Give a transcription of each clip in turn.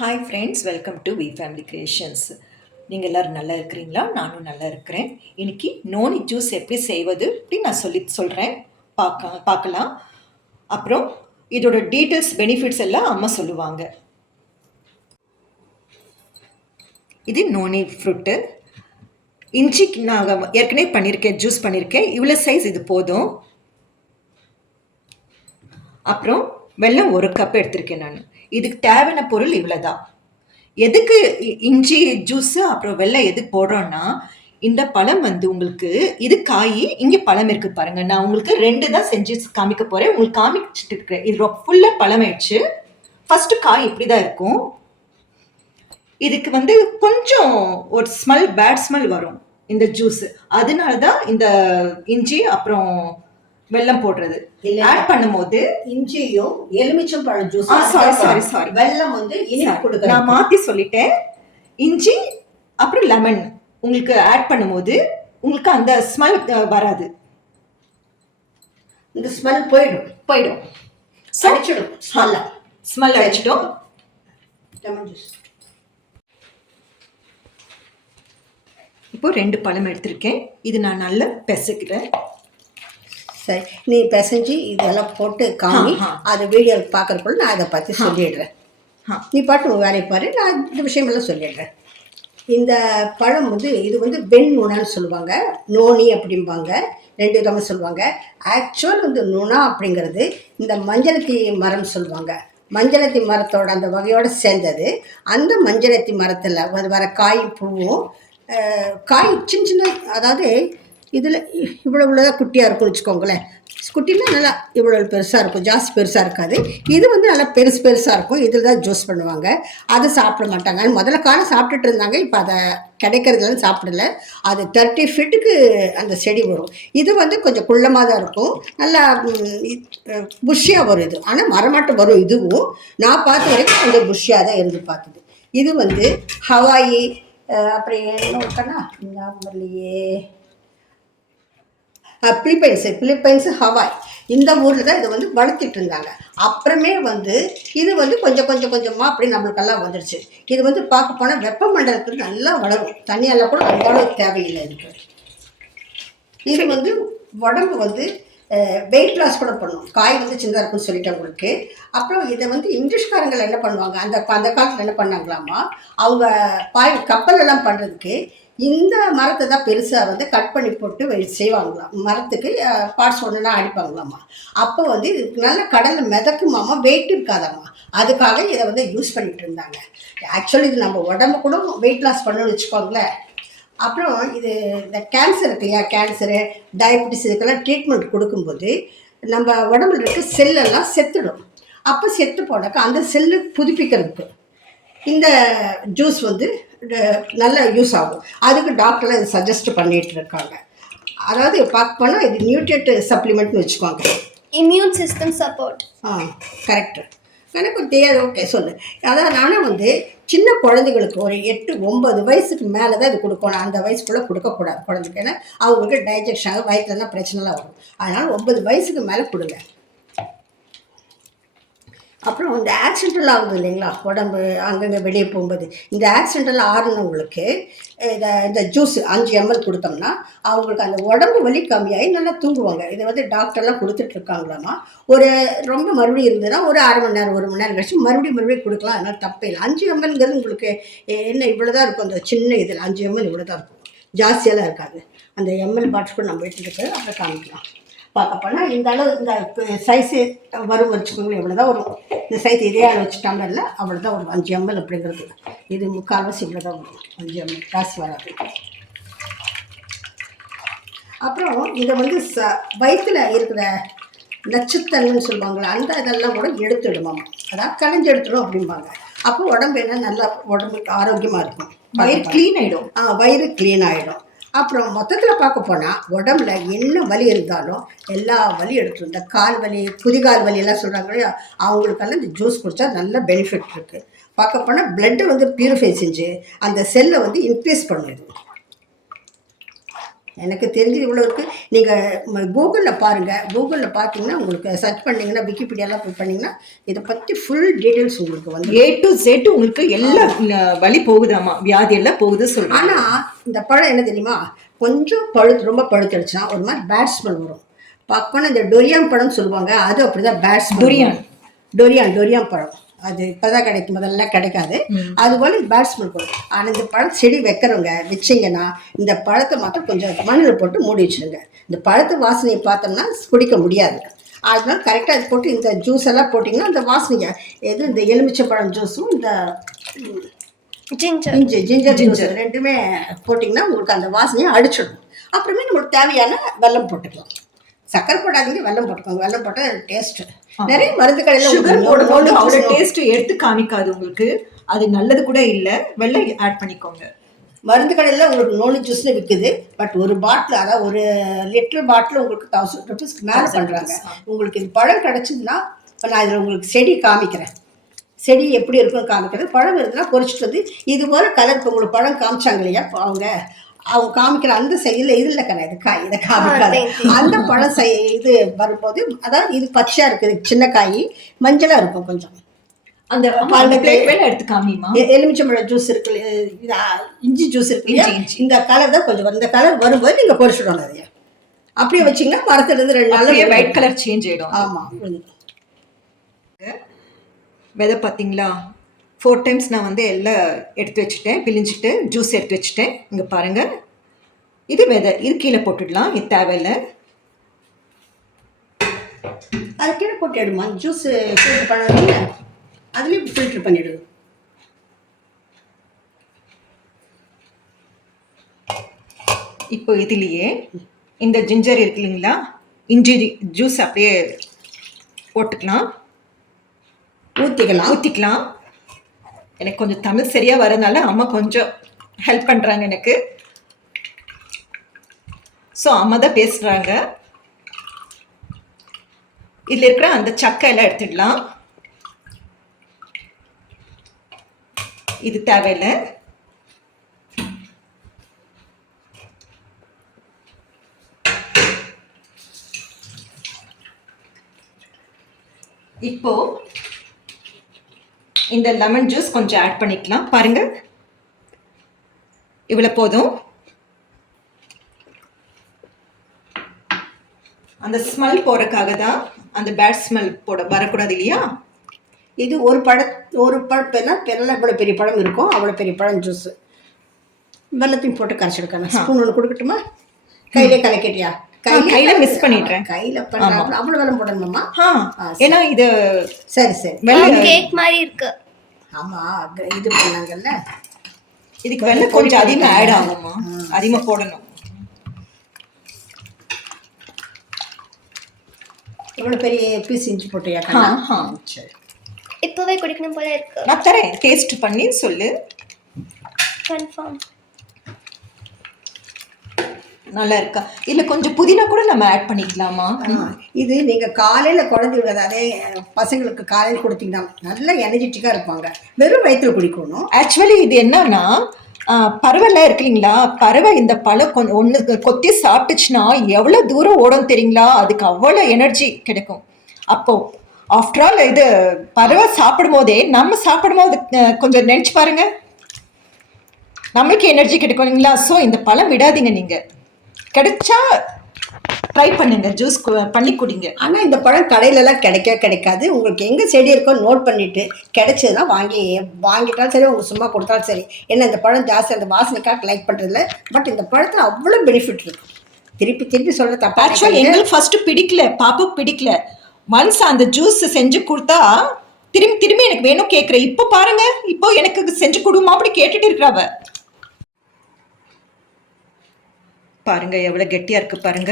Hi friends, welcome to V family creations. நீங்கள் எல்லோரும் நல்லா இருக்கிறீங்களா? நானும் நல்லா இருக்கிறேன். இன்றைக்கி நோனி ஜூஸ் எப்படி செய்வது அப்படின்னு நான் சொல்கிறேன். பார்க்கலாம். அப்புறம் இதோட டீட்டெயில்ஸ், பெனிஃபிட்ஸ் எல்லாம் அம்மா சொல்லுவாங்க. இது நோனி ஃப்ரூட்டு. இஞ்சி நான் ஏற்கனவே பண்ணியிருக்கேன், ஜூஸ் பண்ணியிருக்கேன். இவ்வளோ சைஸ் இது போதும். அப்புறம் வெல்லம் 1 கப் எடுத்திருக்கேன் நான். இதுக்கு தேவையான பொருள் இவ்வளோதான். எதுக்கு இஞ்சி ஜூஸு அப்புறம் வெல்லம் எதுக்கு போடுறோன்னா, இந்த பழம் உங்களுக்கு இது காய், இங்கே பழம் இருக்குது பாருங்கள். நான் உங்களுக்கு 2 தான் செஞ்சு காமிக்க போகிறேன். உங்களுக்கு காமிச்சிட்டு இருக்கிறேன். இது ஃபுல்லாக பழம் ஆயிடுச்சு. ஃபஸ்ட்டு காய் இப்படி தான் இருக்கும். இதுக்கு கொஞ்சம் ஒரு பேட் ஸ்மெல் வரும் இந்த ஜூஸு. அதனால தான் இந்த இஞ்சி அப்புறம் வெல்லம் போடுறது. ஆட் பண்ணும்போது இஞ்சியும் எலுமிச்சம் பழம் ஜூஸ். சாரி வெல்லம் இனிப்பு கொடுக்க நான் மாத்தி சொல்லிட்டேன். இஞ்சி அப்புறம் லெமன் உங்களுக்கு ஆட் பண்ணும்போது உங்களுக்கு அந்த ஸ்மெல் வராது. இந்த ஸ்மெல் போயிடும் அடிச்சிடும். ஸ்மெல் அடிச்சிடும். லெமன் ஜூஸ் இப்போ 2 பழம் எடுத்திருக்கேன். இது நான் நல்லா பிசைக்கிறேன். சரி, நீ பிசைஞ்சு இதெல்லாம் போட்டு காமி. அது வீடியோ பார்க்குறக்குள்ள நான் அதை பற்றி சொல்லிடுறேன். நீ பாட்டு வேலையை பாரு, நான் இந்த விஷயமெல்லாம் சொல்லிடுறேன். இந்த பழம் இது வெண்நுணான்னு சொல்லுவாங்க, நோனி அப்படிம்பாங்க. 2 விதமாக சொல்லுவாங்க. ஆக்சுவல் நுணா அப்படிங்கிறது இந்த மஞ்சளத்தி மரம் சொல்லுவாங்க. மஞ்சளத்தி மரத்தோட அந்த வகையோடு சேர்ந்தது. அந்த மஞ்சளத்தி மரத்தில் வர காய் பூவும் காய் சின்ன சின்ன, அதாவது இதில் இவ்வளோதான் குட்டியாக இருக்கும்னு வச்சுக்கோங்களேன். குட்டினா நல்லா இவ்வளோ பெருசாக இருக்கும், ஜாஸ்தி பெருசாக இருக்காது. இது நல்லா பெருசாக இருக்கும். இதில் தான் ஜூஸ் பண்ணுவாங்க. அதை சாப்பிட மாட்டாங்க. முதல்ல காலம் சாப்பிட்டுட்டு இருந்தாங்க. இப்போ அதை கிடைக்கிறதுலாம் சாப்பிடல. அது 30 ஃபீட்டுக்கு அந்த செடி வரும். இது கொஞ்சம் குள்ளமாக தான் இருக்கும். நல்லா புஷ்ஷியாக வரும் இது. ஆனால் மரமாட்டம் வரும். இதுவும் நான் பார்த்த வரைக்கும் கொஞ்சம் புஷ்ஷியாக தான் இருந்து பார்த்தது. இது ஹவாயி, அப்புறம் என்ன இருக்கா இல்லையே, பிலிப்பைன்ஸு, ஹவாய், இந்த ஊரில் தான் இதை வளர்த்திட்டு இருந்தாங்க. அப்புறமே இது கொஞ்சம் கொஞ்சமாக அப்படி நம்மளுக்கெல்லாம் வந்துடுச்சு. இது பார்க்க போனால் வெப்பமண்டலத்துக்கு நல்லா வளரும். தண்ணியெல்லாம் கூட அவ்வளோ தேவையில்லை இதுக்கு. இது உடம்பு வெயிட் லாஸ் கூட பண்ணும். காய் சின்னதாக இருக்குன்னு சொல்லிட்டேன் உங்களுக்கு. அப்புறம் இதை இங்கிலீஷ்காரங்கள் என்ன பண்ணுவாங்க, அந்த காலத்தில் என்ன பண்ணாங்களாமா, அவங்க கப்பலெல்லாம் பண்ணுறதுக்கு இந்த மரத்தை தான் பெருசாக கட் பண்ணி போட்டு செய்வாங்களாம். மரத்துக்கு பார்ட்ஸ் ஒன்றுனா அடிப்பாங்களாம்மா. அப்போ இதுக்கு நல்ல கடலில் மிதக்குமாமா, வெயிட் இருக்காதாம்மா. அதுக்காக இதை யூஸ் பண்ணிகிட்டு இருந்தாங்க. ஆக்சுவலி இது நம்ம உடம்பு கூட வெயிட் லாஸ் பண்ணணும்னு வச்சுக்கோங்களேன். அப்புறம் இது இந்த கேன்சர் இருக்கு இல்லையா, கேன்சரு, டயபெட்டிஸ், இதுக்கெல்லாம் ட்ரீட்மெண்ட் கொடுக்கும்போது நம்ம உடம்புல இருக்க செல்லெல்லாம் செத்துடும். அப்போ செத்து போனாக்கா அந்த செல்லு புதுப்பிக்கிறதுக்கு இந்த ஜூஸ் நல்லா யூஸ் ஆகும். அதுக்கு டாக்டர்லாம் இது சஜஸ்ட் பண்ணிகிட்டு இருக்காங்க. அதாவது பார்க்க போனால் இது நியூட்ரியன்ட் சப்ளிமெண்ட்னு வச்சுக்கோங்க. Immune system support. கரெக்டு. எனக்கு தெரியாது. ஓகே, சொல்லு. அதான் நானும் சின்ன குழந்தைங்களுக்கு ஒரு 8-9 வயசுக்கு மேலே தான் இது கொடுக்கணும். அந்த வயசுக்குள்ளே கொடுக்கக்கூடாது குழந்தைக்கு. ஏன்னா அவங்களுக்கு டைஜஷன் ஆகும், வயிற்றுலாம் பிரச்சனைலாம் வரும். அதனால் 9 வயசுக்கு மேலே கொடுங்க. அப்புறம் இந்த ஆக்சிடென்டல் ஆகுது இல்லைங்களா, உடம்பு அங்கங்கே வெளியே போகும்போது, இந்த ஆக்சிடென்டல் ஆறுனவங்களுக்கு இந்த ஜூஸ் 5 ml கொடுத்தோம்னா அவங்களுக்கு அந்த உடம்பு வலி கம்மியாகி நல்லா தூங்குவாங்க. இதை டாக்டர்லாம் கொடுத்துட்ருக்காங்களாமா. ஒரு ரொம்ப மறுபடியும் இருந்ததுன்னா ஒரு 1/2 மணி நேரம் 1 மணி நேரம் கழிச்சு மறுபடியும் கொடுக்கலாம். அதனால் தப்பே இல்லை. 5 mlங்கிறது உங்களுக்கு என்ன இவ்வளோ தான் இருக்கும். அந்த சின்ன இதில் 5 ml இவ்வளோ தான் இருக்கும், ஜாஸ்தியெல்லாம் இருக்காது. அந்த எம்எல் பாட்டில் கூட நம்ம எடுத்துகிட்டு அப்புறம் காமிக்கலாம். பார்க்க போனால் இந்த அளவு இந்த சைஸு வரும் வச்சுக்கோங்களேன். இவ்வளோ தான் வரும். இந்த சைஸ் இதே அளவு வச்சுட்டாங்க இல்லை, அவ்வளோ தான் வரும் 5 ml அப்படிங்கிறது. இது 3/4 இவ்வளோ தான் வரும், 5 ml, காசு வராது. அப்புறம் இதை வயிற்றில் இருக்கிற நச்சுத்தன்மைன்னு சொல்லுவாங்களே, அந்த இதெல்லாம் கூட எடுத்துடுமாம். அதான் களைஞ்சு எடுத்துடும் அப்படிம்பாங்க. அப்போ உடம்பு என்ன நல்லா உடம்புக்கு ஆரோக்கியமாக இருக்கும். வயிறு க்ளீன் ஆகிடும். வயிறு க்ளீன் ஆகிடும். அப்புறம் மொத்தத்தில் பார்க்க போனால் உடம்புல என்ன வலி இருந்தாலும் எல்லா வலி எடுத்துரும். இந்த கால் வலி, குதிகால் வலி எல்லாம் சொல்கிறாங்க இல்லையா, அவங்களுக்கெல்லாம் இந்த ஜூஸ் குடித்தா நல்ல பெனிஃபிட் இருக்குது. பார்க்க போனால் பிளட்டை பியூரிஃபை செஞ்சு அந்த செல்லை இன்க்ரீஸ் பண்ணுது. எனக்கு தெரிஞ்சு இவ்வளோ இருக்குது. நீங்கள் கூகுளில் பாருங்கள். கூகுளில் பார்த்தீங்கன்னா உங்களுக்கு சர்ச் பண்ணிங்கன்னா விக்கிபீடியாலாம் போய் பண்ணிங்கன்னா இதை பற்றி ஃபுல் டீட்டெயில்ஸ் உங்களுக்கு வந்து A to Z உங்களுக்கு எல்லா வழி போகுதாமா, வியாதி எல்லாம் போகுது சொல்றாங்க. ஆனால் இந்த பழம் என்ன தெரியுமா, கொஞ்சம் ரொம்ப பழுத்துடுச்சுன்னா ஒரு மாதிரி பேட் ஸ்மெல் வரும். பார்க்க போனால் இந்த டொரியான் பழம்னு சொல்லுவாங்க, அது அப்படி தான் பேட் ஸ்மெல். டொரியான் பழம் அது இப்போதான் கிடைக்கும், முதல்ல கிடைக்காது. அதுபோல் பேட் ஸ்மெல் வரும். ஆனால் இந்த பழம் செடி வைக்கிறவங்க வச்சிங்கன்னா இந்த பழத்தை மட்டும் கொஞ்சம் மண்ணில் போட்டு மூடி வச்சுருங்க. இந்த பழத்து வாசனையை பார்த்தோம்னா குடிக்க முடியாது. அதனால கரெக்டாக அது போட்டு இந்த ஜூஸ் எல்லாம் போட்டிங்கன்னா அந்த வாசனையை எது இந்த எலுமிச்சை பழம் ஜூஸும் இந்த ஜிஞ்சர் ஜூஸ் ரெண்டுமே போட்டிங்கன்னா உங்களுக்கு அந்த வாசனையை அடிச்சிடும். அப்புறமே நம்மளுக்கு தேவையான வெல்லம் போட்டுக்கலாம். சக்கரை போடாதீங்க, வெல்லம் போட்டுக்கோங்க. வெல்லம் போட்டால் டேஸ்ட்டு. நிறைய மருந்து கடையில் சுகர் போடும்போது அவ்வளோ டேஸ்ட் எடுத்து காமிக்காது உங்களுக்கு, அது நல்லது கூட இல்லை. வெல்லம் ஆட் பண்ணிக்கோங்க. மருந்து கடையில் உங்களுக்கு நோனி ஜூஸ்னு விற்குது. பட் ஒரு பாட்டில், அதாவது ஒரு லிட்டர் பாட்டில் உங்களுக்கு 1000 rupeesக்கு மேலே பண்ணுறாங்க. உங்களுக்கு இது பழம் கிடச்சிதுன்னா இப்போ நான் இதில் உங்களுக்கு செடி காமிக்கிறேன். செடி எப்படி இருக்குன்னு காமிக்கிறேன். பழம் இருந்ததுன்னா பொறிச்சிட்டு வந்து இது போல் கலர். இப்போ உங்களுக்கு பழம் காமிச்சாங்க இல்லையா, அவங்க காமிக்கிற அந்த இதில் இதில் கிடையாது, காய் இதை காமிக்காது. அந்த பழம் இது வரும்போது அதாவது இது பச்சையாக இருக்குது, சின்ன காய் மஞ்சளாக இருக்கும் கொஞ்சம். அந்த எடுத்து காமிமா. எலுமிச்சம்பழம் ஜூஸ் இருக்கு, இஞ்சி ஜூஸ் இருக்கு, இந்த கலர் தான் கொஞ்சம். இந்த கலர் வரும்போது நீங்கள் பொறிச்சிடணும். அதையா அப்படியே வச்சிங்கன்னா மரத்துலேருந்து 2 நாள் ஒயிட் கலர் சேஞ்ச் ஆகிடும். ஆமாம். விதை பார்த்தீங்களா, 4 times நான் வந்து எல்லாம் எடுத்து வச்சுட்டேன், பிழிஞ்சிட்டு ஜூஸ் எடுத்து வச்சுட்டேன். இங்கே பாருங்கள், இது விதை, இது கீழே போட்டுடலாம், இது தேவையில்லை. அது கீழே போட்டு எடுமா, ஜூஸ் ஃபில்ட்ரு பண்ணல, அதுலேயும் ஃபில்ட்ரு பண்ணிவிடுது. இப்போ இதுலேயே இந்த ஜிஞ்சர் இருக்கு இல்லைங்களா, இஞ்சி ஜூஸ் அப்படியே போட்டுக்கலாம், ஊற்றிக்கலாம். எனக்கு கொஞ்சம் தமிழ் சரியாக வரதுனால அம்மா கொஞ்சம் ஹெல்ப் பண்ணுறாங்க எனக்கு. ஸோ அம்மா தான் பேசுகிறாங்க. இதில் இருக்கிற அந்த சக்கை எல்லாம் எடுத்துடலாம், இது தேவையில்லை. இப்போ இந்த லெமன் ஜூஸ் கொஞ்சம் ஆட் பண்ணிக்கலாம். பாருங்க, இவ்வளோ போதும். அந்த ஸ்மெல் போறதுக்காக தான், அந்த பேட் ஸ்மெல் வரக்கூடாது இல்லையா. இது ஒரு பழப்பேனா இவ்வளோ பெரிய பழம் இருக்கும், அவ்வளோ பெரிய பழம் ஜூஸ். வெள்ளத்தையும் போட்டு கரைச்சிருக்கேன். ஸ்பூன் ஒன்று கொடுக்கட்டுமா? கையிலே கலக்கிட்டியா? கையில மிஸ் பண்ணிடுறேன். கையில பண்றாங்க. அவ்வளவு வெல்லம் போடணுமா? ஏன்னா இது சரி கேக் மாதிரி இருக்கு. ஆமா, இது பண்ணாங்கல்ல, இதுக்கு வெல்லம் கொஞ்சம் அதிகமா ஆட் ஆகுமா, அதிகமா போடணும். இவ்வளவு பெரிய பீஸ் இஞ்சி போட்டியா? சரி, இப்பவே குடிக்கணும் போல இருக்கு. நான் தரேன், டேஸ்ட் பண்ணி சொல்லு. கன்ஃபார்ம் நல்லா இருக்கா? இல்லை கொஞ்சம் புதினா கூட நம்ம ஆட் பண்ணிக்கலாமா? இது நீங்கள் காலையில் குழந்தைங்க, அதே பசங்களுக்கு காலையில் கொடுத்தீங்கன்னா நல்லா எனர்ஜெட்டிக்காக இருப்பாங்க. வெறும் வயிற்றுல குடிக்கணும். ஆக்சுவலி இது என்னன்னா, பறவைலாம் இருக்கு இல்லைங்களா, பறவை இந்த பழம் கொஞ்சம் ஒன்று கொத்தி சாப்பிட்டுச்சுன்னா எவ்வளோ தூரம் ஓடும் தெரியுங்களா, அதுக்கு அவ்வளோ எனர்ஜி கிடைக்கும். அப்போ ஆஃப்டர் ஆல் இது பறவை சாப்பிடும் போதே நம்ம சாப்பிடும் போது கொஞ்சம் நினச்சி பாருங்க, நம்மளுக்கு எனர்ஜி கிடைக்கும் இல்லைங்களா. ஸோ இந்த பழம் விடாதீங்க, நீங்கள் கிடைச்சா ட்ரை பண்ணுங்க, ஜூஸ் பண்ணி குடிங்க. ஆனால் இந்த பழம் கடையிலலாம் கிடைக்காது. உங்களுக்கு எங்கே செடி இருக்கோ நோட் பண்ணிவிட்டு கிடைச்சதுன்னா வாங்கிட்டாலும் சரி, உங்களுக்கு சும்மா கொடுத்தாலும் சரி. ஏன்னா இந்த பழம் ஜாஸ்தி அந்த வாசனைக்காக லைக் பண்ணுறதில்ல. பட் இந்த பழத்தில் அவ்வளோ பெனிஃபிட் இருக்கும். திருப்பி சொல்ல தப்பா. ஆக்சுவலி எங்களுக்கு ஃபஸ்ட்டு பிடிக்கல, பாப்பாவுக்கு பிடிக்கல. ஒன்ஸ் அந்த ஜூஸ் செஞ்சு கொடுத்தா திரும்பி எனக்கு வேணும் கேட்குறேன். இப்போ பாருங்க, இப்போ எனக்கு செஞ்சு கொடுமா அப்படி கேட்டுட்டு இருக்கிறாவ. பாருங்க எவ்வளோ கெட்டியா இருக்கு பாருங்க.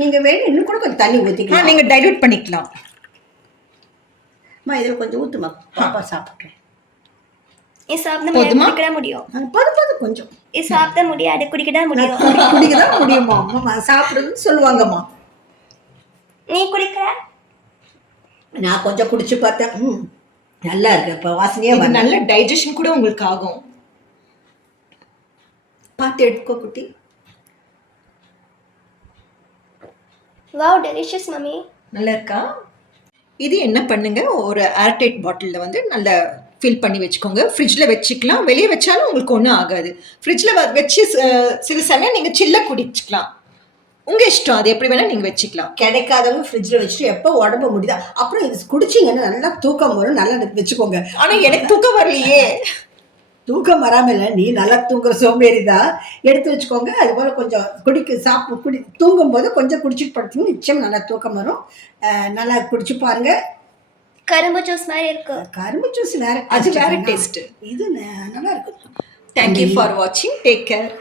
நீங்கள் வேணும் இன்னும் கூட கொஞ்சம் தண்ணி ஊற்றிக்கலாம். நீங்கள் டைல்யூட் பண்ணிக்கலாம். இதில் கொஞ்சம் ஊற்றுமா, பாப்பா சாப்பிட்றேன். இது சாப்பிட முடியும். போதும் கொஞ்சம். இது சாப்பிட முடியாது, குடிக்க தான் முடியும். குடிக்க தான் முடியுமா? அம்மா சாப்பிடுறதுன்னு சொல்லுவாங்கம்மா. நீ குடிக்கிற? நான் கொஞ்சம் குடிச்சு பார்த்தேன். நல்லா இருக்கு. இப்போ வாசனையாக நல்ல டைஜஷன் கூட உங்களுக்கு ஆகும். பார்த்து எடுத்துக்கோ குட்டி. Wow delicious mummy. நல்லா இருக்கா? இது என்ன பண்ணுங்க, ஒரு ஏர்டைட் பாட்டிலில் வந்து நல்லா ஃபில் பண்ணி வச்சுக்கோங்க. ஃப்ரிட்ஜில் வச்சுக்கலாம், வெளியே வச்சாலும் உங்களுக்கு ஒன்றும் ஆகாது. ஃப்ரிட்ஜில் வச்சு சில சமயம் நீங்கள் சில்ல குடிச்சிக்கலாம். உங்கள் இஷ்டம், அது எப்படி வேணால் நீங்கள் வச்சுக்கலாம். கிடைக்காதவங்க ஃப்ரிட்ஜில் வச்சுட்டு எப்போ உடம்பு முடியுதா அப்புறம் இது குடிச்சிங்கன்னா நல்லா தூக்கம் வரும். நல்லா வச்சுக்கோங்க. ஆனால் எனக்கு தூக்கம் வரலையே. தூக்கம் வராமல் இல்லை, நீ நல்லா தூங்குற சோம்பேறி தான். எடுத்து வச்சுக்கோங்க. அதுபோல் கொஞ்சம் தூங்கும் போது கொஞ்சம் குடிச்சிட்டு படுத்தீங்கன்னா நிச்சயம் நல்லா தூக்கம் வரும். நல்லா குடிச்சு பாருங்க. கரும்பு ஜூஸ் மாதிரி இருக்கு. கரும்பு ஜூஸ் வேற, அது வேற டேஸ்ட். இது நல்லா இருக்கும். தேங்க்யூ ஃபார் வாட்சிங். Take care.